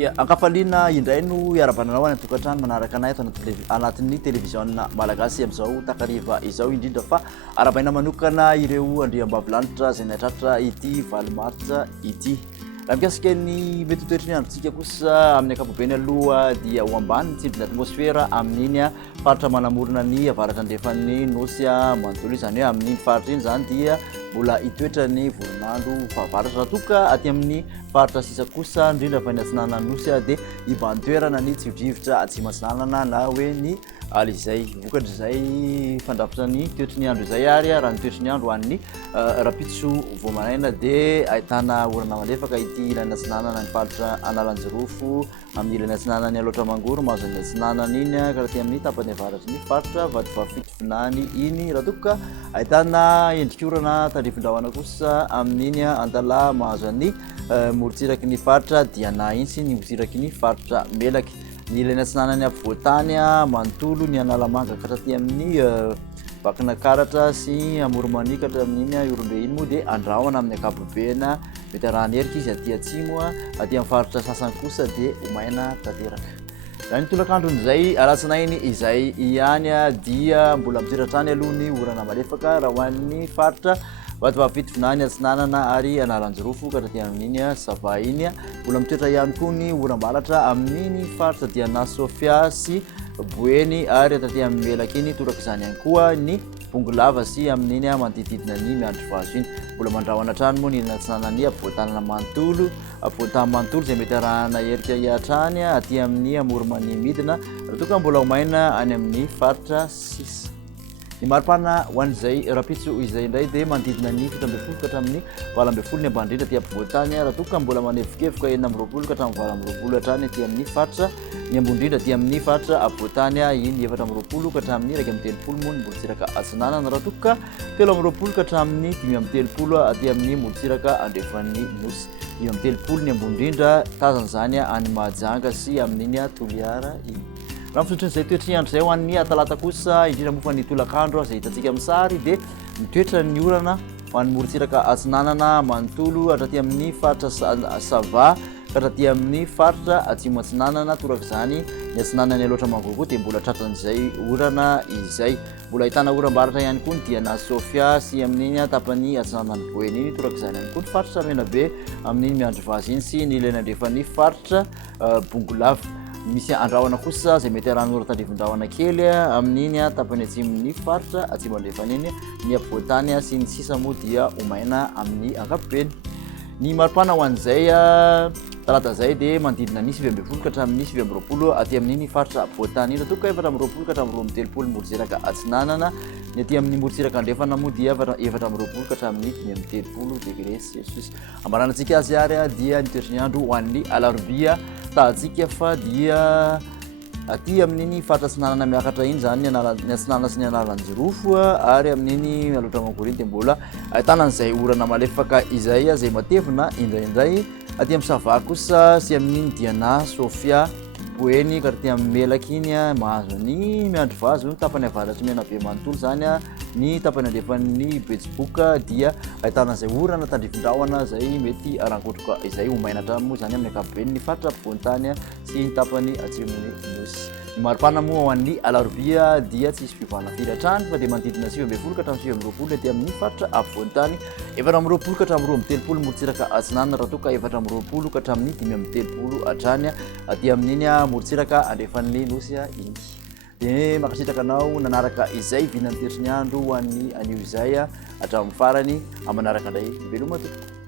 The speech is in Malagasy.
Dia ankafaliana indray no iarabananao any tokantrano manaraka anay ato anatin'ny televiziona malagasy amin'izao takariva izao indrindra fa arabaina manokana ireo andriambavilanitra izay natratra ity valy Martsa ity. Raha mikasika ny mety toetry ny androntsika kosa amin'ny ankapobeny aloha dia ho ambany tsindrin'ny atmosfera amin'iny faritra manamorona ny avaratra andrefan'ny nosy manontolo izany hoe amin'iny faritra iny zany dia mbola hitoetra ny voronandro fahavaratra toka aty amin'ny faritra sisa kosa indrindra fa ny atsinanana nosy dia hibantoerana ny tsiodrivotra atsimatsinanana na hoe ny alizay vokatra izay fandrafitra ny toetry ny andro izay ary raha ny toetry ny andro hoan'ny rapitso voamaraina dia ahitana orana malefaka ity ilana atsinanana ny faritra Analanjirofo amin'ny ilana atsinanany aloatra mangoro mahazo ny atsinanana iny ka raha ty amin'ny tapany avaratry ny faritra vadivafito finany iny raha toka ahitana endrikorana tandrifindrahona kosa amin'iny andala mahazo ny morotsiraky ny faritra diana iny sy ny motsiraky ny faritra melaky ny ilana atsinanany ampovoatany manontolo ny analamanga katraty amin'ny vakina karatra sy amoromanikatra amin'iny orombe iny moa dia andrahoana amin'ny ankapobena mety arahany herika izy aty atsimo aty amin'ny faritra sasany kosa dia omaina tanteraka. Raha ny tolakandron'izay alatsinainy izay ihany dia mbola mitsiratrany aloha ny orana malefaka raha hoan'ny faritra vadivavito finany atsinanana ary Analanjirofo ka raha ty amin'iny sava iny mbola mitoetra ihany koa ny oram-balatra amin'iny faritra diana Sofia sy boeny ary atraty amin'ny melaka iny toraka izany ihany koa ny bongolava sy amin'iny manodididina ny miandro vazo iny mbola mandrahona trano moa ny atsinanany ampovoatanana manontolo ampovoatany manontolo izay mety arahana herika hiatrany aty amin'ny amoromany midina raha toka mbola homaina any amin'ny faritra sisa. Ny maripana ho an'izay rapitso izay indray dia manodidina ny 17 ka hatramin'ny 20 ny ambandrindra ty ampovoatany raha toka mbola manevokevoka 9 ka hatramin'ny 12 hatrany aty amin'ny faritra ny ambondrindra ty amin'ny faritra ampovoatany iny 7 ka hatramin'ny 1 moa ny morotsiraka atsinanana raha toka 7 ka hatramin'ny 5 aty amin'ny morotsiraka andrefan'ny nosy 5 ny ambondrindra tazana zany any Mahajanga sy amin'iny Toliara iny. Raha misotronyizay toetry ny andro izay ho an'ny talata kosa indrindra moa fa ny tolakandro izay hitantsika amin'ny sary dia mitoetra ny orana ho an'ny morotsiraka atsinanana manontolo hatraty amin'ny faritra sava ka hatraty amin'ny faritra atsimo atsinanana toraka izany ny atsinanany aloatra mangorokoa dia mbola tratran'izay orana izay mbola ahitana oram-baratra ihany koa ny diana Sofia sy amin'iny tapany atsinanany boeny iny toraka izany ihany koa ny faritra menabe amin'iny miandro vazy iny sy ny ilana andrefan'ny faritra bongolava. Misy andrahoana kosa izay mety arahana ora tandrivindrahona kely amin'iny tapany atsimon'ny faritra atsimo andrefana iny ny ampovoatany sy ny sisa moa dia omaina amin'ny ankapobeny. Ny maripana ho an'izay talata izay dia manodidina ny 20 ka hatramin'ny 20 aty amin'iny faritra ampovoatany iny raha toka 20 ka hatramin'ny 20 morotsiraka atsinanana ny aty amin'ny morotsiraka andrefana moa dia 20 ka hatramin'ny 30 degré celsius. Ambaranantsika azy ary dia ny toetry ny andro ho an'ny alarobia tahantsika fa dia aty amin'iny faritra atsinanana miakatra iny zany ny atsinanana sy ny Analanjirofo ary amin'iny aloatra mangoriny dia mbola ahitana an'izay orana malefaka izay izay matevina indraindray aty amin'ny sava kosa sy amin'iny diana Sofia boeny ka raha ty amin'ny melaka iny mahazo ny miandro vazo tapany avaratry menabe manontolo zany ny tapany andrefan'ny betsiboka dia ahitana izay orana tandrifindrahona izay mety arankotroka izay homaina hatrany moa zany amin'ny ankapobeny ny faritra ampovoantany sy ny tapany atsimon'ny nosy. Ny maripana moa ho an'ny alarobia dia tsy hisy fivana firy hatrany fa dia manodidina 19 ka hatramin'ny 20 aty amin'ny faritra ampovoantany 20 ka hatramin'ny 30 morotsiraka atsinanana raha toka 20 ka hatramin'ny 5 hatrany aty amin'iny morotsiraka andrefan'ny nosy iny. Dia makasitraka anao nanaraka izay vinany toetry ny andro ho an'ny anio izay hatramin'ny farany amanaraka indray veloma tokoa.